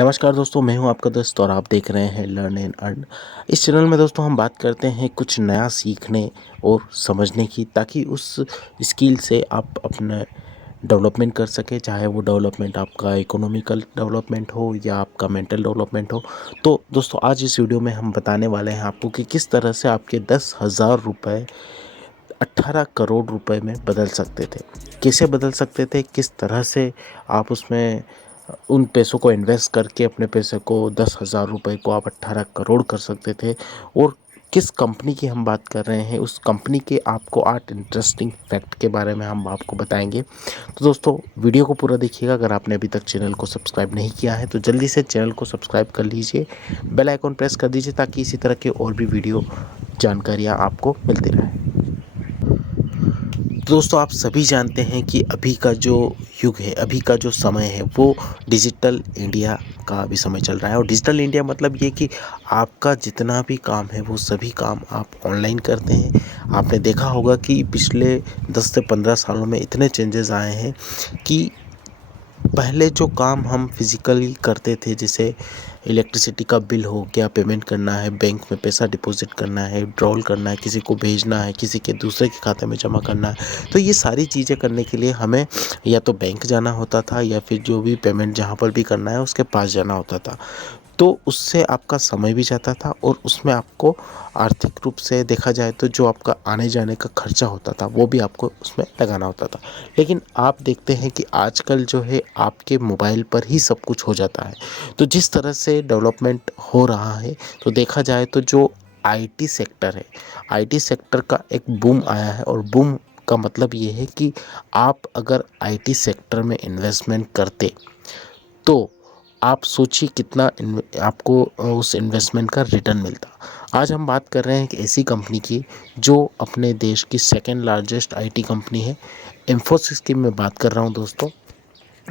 नमस्कार दोस्तों, मैं हूं आपका दोस्त और आप देख रहे हैं लर्न एंड अर्न। इस चैनल में दोस्तों हम बात करते हैं कुछ नया सीखने और समझने की, ताकि उस स्किल से आप अपना डेवलपमेंट कर सके, चाहे वो डेवलपमेंट आपका इकोनॉमिकल डेवलपमेंट हो या आपका मेंटल डेवलपमेंट हो। तो दोस्तों आज इस वीडियो में हम बताने वाले हैं आपको कि किस तरह से आपके 10,000 रुपये 18 करोड़ रुपए में बदल सकते थे, कैसे बदल सकते थे, किस तरह से आप उसमें उन पैसों को इन्वेस्ट करके अपने पैसे को 10,000 रुपये को आप 18 करोड़ कर सकते थे। और किस कंपनी की हम बात कर रहे हैं, उस कंपनी के आपको 8 इंटरेस्टिंग फैक्ट के बारे में हम आपको बताएंगे। तो दोस्तों वीडियो को पूरा देखिएगा। अगर आपने अभी तक चैनल को सब्सक्राइब नहीं किया है तो जल्दी से चैनल को सब्सक्राइब कर लीजिए, बेल आइकॉन प्रेस कर दीजिए, ताकि इसी तरह के और भी वीडियो जानकारियाँ आपको मिलती रहे। दोस्तों आप सभी जानते हैं कि अभी का जो युग है, अभी का जो समय है, वो डिजिटल इंडिया का अभी समय चल रहा है। और डिजिटल इंडिया मतलब ये कि आपका जितना भी काम है वो सभी काम आप ऑनलाइन करते हैं। आपने देखा होगा कि पिछले 10 से 15 सालों में इतने चेंजेस आए हैं कि पहले जो काम हम फिज़िकली करते थे, जैसे इलेक्ट्रिसिटी का बिल हो गया, पेमेंट करना है, बैंक में पैसा डिपॉजिट करना है, विड्रॉल करना है, किसी को भेजना है, किसी के दूसरे के खाते में जमा करना है, तो ये सारी चीज़ें करने के लिए हमें या तो बैंक जाना होता था या फिर जो भी पेमेंट जहाँ पर भी करना है उसके पास जाना होता था। तो उससे आपका समय भी जाता था और उसमें आपको आर्थिक रूप से देखा जाए तो जो आपका आने जाने का खर्चा होता था वो भी आपको उसमें लगाना होता था। लेकिन आप देखते हैं कि आजकल जो है आपके मोबाइल पर ही सब कुछ हो जाता है। तो जिस तरह से डेवलपमेंट हो रहा है, तो देखा जाए तो जो आईटी सेक्टर है, आईटी सेक्टर का एक बूम आया है। और बूम का मतलब ये है कि आप अगर आईटी सेक्टर में इन्वेस्टमेंट करते तो आप सोचिए कितना आपको उस इन्वेस्टमेंट का रिटर्न मिलता। आज हम बात कर रहे हैं एक ऐसी कंपनी की जो अपने देश की सेकंड लार्जेस्ट आईटी कंपनी है। इन्फोसिस की मैं बात कर रहा हूं दोस्तों।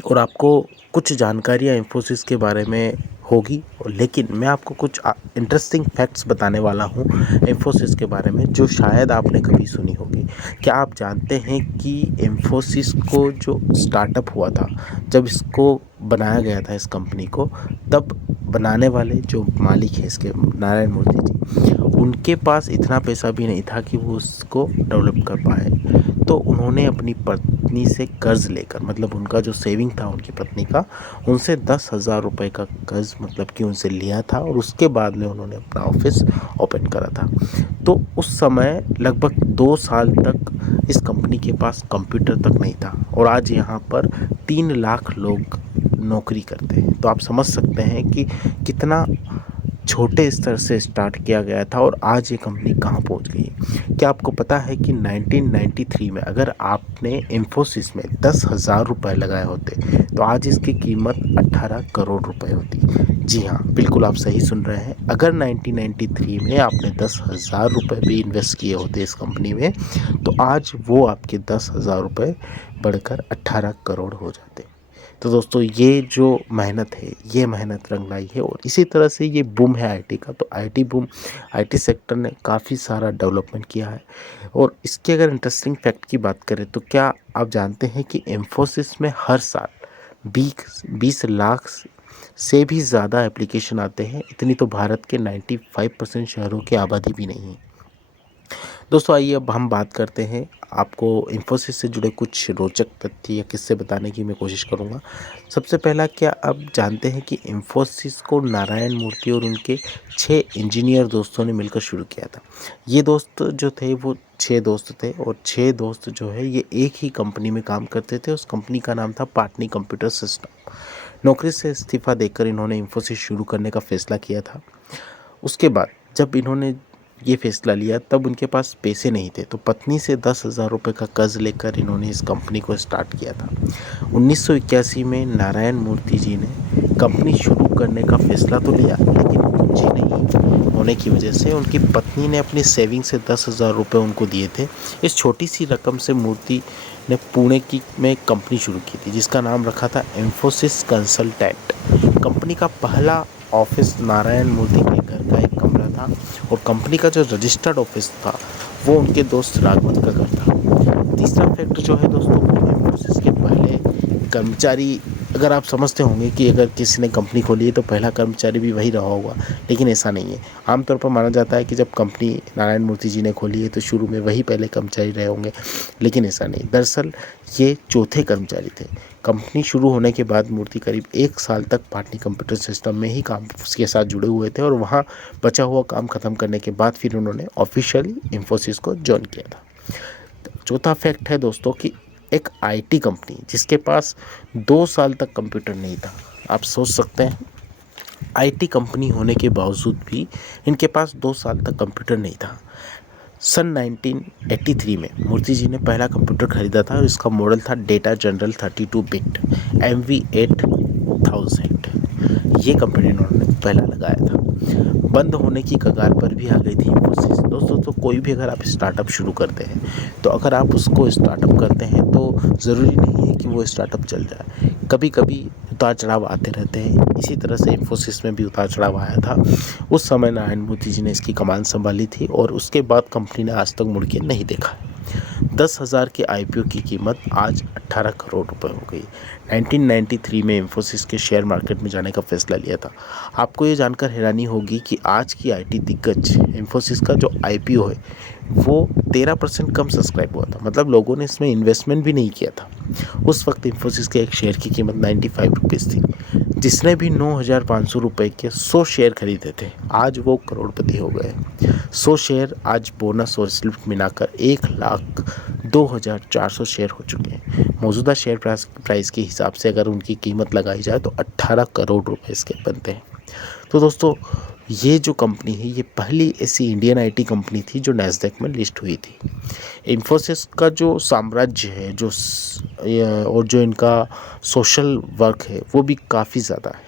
और आपको कुछ जानकारियाँ इन्फोसिस के बारे में होगी, और लेकिन मैं आपको कुछ इंटरेस्टिंग फैक्ट्स बताने वाला हूँ इन्फोसिस के बारे में, जो शायद आपने कभी सुनी होगी। क्या आप जानते हैं कि इन्फोसिस को जो स्टार्टअप हुआ था, जब इसको बनाया गया था इस कंपनी को, तब बनाने वाले जो मालिक है इसके, नारायण मूर्ति जी, उनके पास इतना पैसा भी नहीं था कि वो उसको डेवलप कर पाए। तो उन्होंने अपनी पत्नी से कर्ज लेकर, मतलब उनका जो सेविंग था उनकी पत्नी का, उनसे 10,000 रुपये का कर्ज मतलब कि उनसे लिया था, और उसके बाद में उन्होंने अपना ऑफिस ओपन करा था। तो उस समय लगभग 2 साल तक इस कंपनी के पास कंप्यूटर तक नहीं था, और आज यहाँ पर 3 लाख लोग नौकरी करते हैं। तो आप समझ सकते हैं कि कितना छोटे स्तर से स्टार्ट किया गया था और आज ये कंपनी कहाँ पहुँच गई है। क्या आपको पता है कि 1993 में अगर आपने इन्फोसिस में 10,000 रुपये लगाए होते तो आज इसकी कीमत 18 करोड़ रुपए होती। जी हाँ, बिल्कुल आप सही सुन रहे हैं। अगर 1993 में आपने 10,000 रुपये भी इन्वेस्ट किए होते इस कंपनी में, तो आज वो आपके 10,000 रुपये बढ़कर 18 करोड़ हो जाते। तो दोस्तों ये जो मेहनत है, ये मेहनत रंग लाई है। और इसी तरह से ये बूम है आईटी का। तो आईटी बूम, आईटी सेक्टर ने काफ़ी सारा डेवलपमेंट किया है। और इसके अगर इंटरेस्टिंग फैक्ट की बात करें तो क्या आप जानते हैं कि इन्फोसिस में हर साल 20 लाख से भी ज़्यादा एप्लीकेशन आते हैं। इतनी तो भारत के 95% शहरों की आबादी भी नहीं है। दोस्तों आइए अब हम बात करते हैं, आपको इन्फोसिस से जुड़े कुछ रोचक तथ्य या किस्से बताने की मैं कोशिश करूंगा। सबसे पहला, क्या आप जानते हैं कि इन्फोसिस को नारायण मूर्ति और उनके 6 इंजीनियर दोस्तों ने मिलकर शुरू किया था। ये दोस्त जो थे वो 6 दोस्त थे, और 6 दोस्त जो है ये एक ही कंपनी में काम करते थे। उस कंपनी का नाम था पाटनी कंप्यूटर सिस्टम। नौकरी से इस्तीफा देकर इन्होंने इन्फोसिस शुरू करने का फैसला किया था। उसके बाद जब इन्होंने ये फैसला लिया तब उनके पास पैसे नहीं थे, तो पत्नी से 10,000 रुपये का कर्ज लेकर इन्होंने इस कंपनी को स्टार्ट किया था। 1981 में नारायण मूर्ति जी ने कंपनी शुरू करने का फैसला तो लिया, लेकिन पूंजी नहीं होने की वजह से उनकी पत्नी ने अपनी सेविंग से 10,000 रुपये उनको दिए थे। इस छोटी सी रकम से मूर्ति ने पुणे की में एक कंपनी शुरू की थी जिसका नाम रखा था इन्फोसिस कंसल्टेंट। कंपनी का पहला ऑफिस नारायण मूर्ति के घर का एक कमरा था, और कंपनी का जो रजिस्टर्ड ऑफिस था वो उनके दोस्त राघवन का घर था। तीसरा फैक्ट जो है दोस्तों, इन्फोसिस के पहले कर्मचारी अगर आप समझते होंगे कि अगर किसी ने कंपनी खोली है तो पहला कर्मचारी भी वही रहा होगा, लेकिन ऐसा नहीं है। आमतौर पर माना जाता है कि जब कंपनी नारायण मूर्ति जी ने खोली है तो शुरू में वही पहले कर्मचारी रहे होंगे, लेकिन ऐसा नहीं। दरअसल ये चौथे कर्मचारी थे। कंपनी शुरू होने के बाद मूर्ति करीब 1 साल तक पाटनी कंप्यूटर सिस्टम में ही काम के साथ जुड़े हुए थे और वहाँ बचा हुआ काम ख़त्म करने के बाद फिर उन्होंने ऑफिशियली इन्फोसिस को ज्वाइन किया था। चौथा फैक्ट है दोस्तों कि एक आईटी कंपनी जिसके पास 2 साल तक कंप्यूटर नहीं था, आप सोच सकते हैं आईटी कंपनी होने के बावजूद भी इनके पास 2 साल तक कंप्यूटर नहीं था। सन 1983 में मूर्ति जी ने पहला कंप्यूटर खरीदा था और इसका मॉडल था डेटा जनरल 32 बिट MV8000। ये कंप्यूटर इन्होंने पहला लगाया था। बंद होने की कगार पर भी आ गई थी इन्फोसिस। दोस्तों तो कोई भी अगर आप स्टार्टअप शुरू करते हैं तो अगर आप उसको स्टार्टअप करते हैं तो ज़रूरी नहीं है कि वो स्टार्टअप चल जाए, कभी कभी उतार चढ़ाव आते रहते हैं। इसी तरह से इन्फोसिस में भी उतार चढ़ाव आया था। उस समय नारायण मूर्ति जी ने इसकी कमान संभाली थी और उसके बाद कंपनी ने आज तक मुड़ के नहीं देखा है। 10,000 के आईपीओ की कीमत आज 18 करोड़ रुपए हो गई। 1993 में इन्फोसिस के शेयर मार्केट में जाने का फैसला लिया था। आपको ये जानकर हैरानी होगी कि आज की आईटी दिग्गज इन्फोसिस का जो आईपीओ है वो 13% कम सब्सक्राइब हुआ था, मतलब लोगों ने इसमें इन्वेस्टमेंट भी नहीं किया था। उस वक्त इन्फोसिस के एक शेयर की कीमत 95 रुपीज़ थी। जिसने भी 9,500 रुपये के 100 शेयर खरीदे थे आज वो करोड़पति हो गए। 100 शेयर आज बोनस और स्लिप मिलाकर 1,02,400 शेयर हो चुके हैं। मौजूदा शेयर प्राइस के हिसाब से अगर उनकी कीमत लगाई जाए तो 18 करोड़ रुपए इसके बनते हैं। तो दोस्तों ये जो कंपनी है ये पहली ऐसी इंडियन आईटी कंपनी थी जो नैस्डैक में लिस्ट हुई थी। इन्फोसिस का जो साम्राज्य है और जो इनका सोशल वर्क है वो भी काफ़ी ज़्यादा है।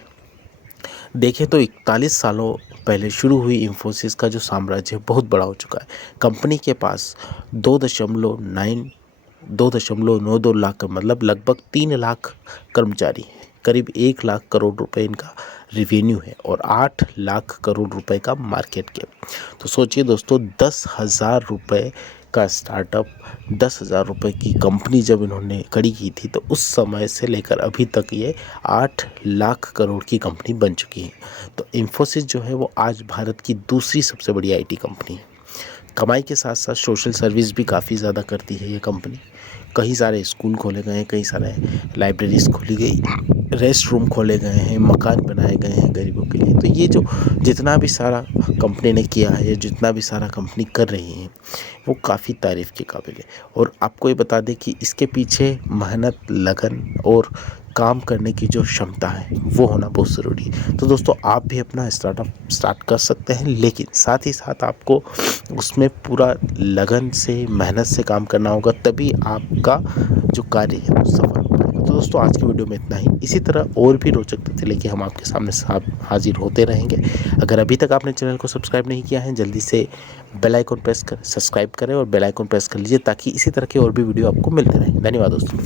देखें तो 41 सालों पहले शुरू हुई इन्फोसिस का जो साम्राज्य है बहुत बड़ा हो चुका है। कंपनी के पास 2.92 लाख मतलब लगभग 3 लाख कर्मचारी हैं। करीब 1 लाख करोड़ रुपए इनका रिवेन्यू है और 8 लाख करोड़ रुपए का मार्केट कैप। तो सोचिए दोस्तों 10,000 रुपये का स्टार्टअप, 10,000 रुपये की कंपनी जब इन्होंने खड़ी की थी तो उस समय से लेकर अभी तक ये 8 लाख करोड़ की कंपनी बन चुकी है। तो इन्फोसिस जो है वो आज भारत की दूसरी सबसे बड़ी आईटी कंपनी है। कमाई के साथ साथ सोशल सर्विस भी काफ़ी ज़्यादा करती है ये कंपनी। कई सारे स्कूल खोले गए हैं, कई सारे लाइब्रेरीज खोली गई, रेस्ट रूम खोले गए हैं, मकान बनाए गए हैं गरीबों के लिए। तो ये जो जितना भी सारा कंपनी ने किया है, जितना भी सारा कंपनी कर रही है वो काफ़ी तारीफ़ के काबिल है। और आपको ये बता दें कि इसके पीछे मेहनत, लगन और काम करने की जो क्षमता है वो होना बहुत ज़रूरी है। तो दोस्तों आप भी अपना स्टार्टअप स्टार्ट कर सकते हैं, लेकिन साथ ही साथ आपको उसमें पूरा लगन से, मेहनत से काम करना होगा, तभी आपका जो कार्य है वो सफल हो पाएगा। तो दोस्तों आज की वीडियो में इतना ही। इसी तरह और भी रोचक तथ्य लेके हम आपके सामने हाजिर होते रहेंगे। अगर अभी तक आपने चैनल को सब्सक्राइब नहीं किया है जल्दी से बेल आइकन प्रेस कर सब्सक्राइब करें और बेल आइकन प्रेस कर लीजिए ताकि इसी तरह के और भी वीडियो आपको मिलते रहें। धन्यवाद दोस्तों।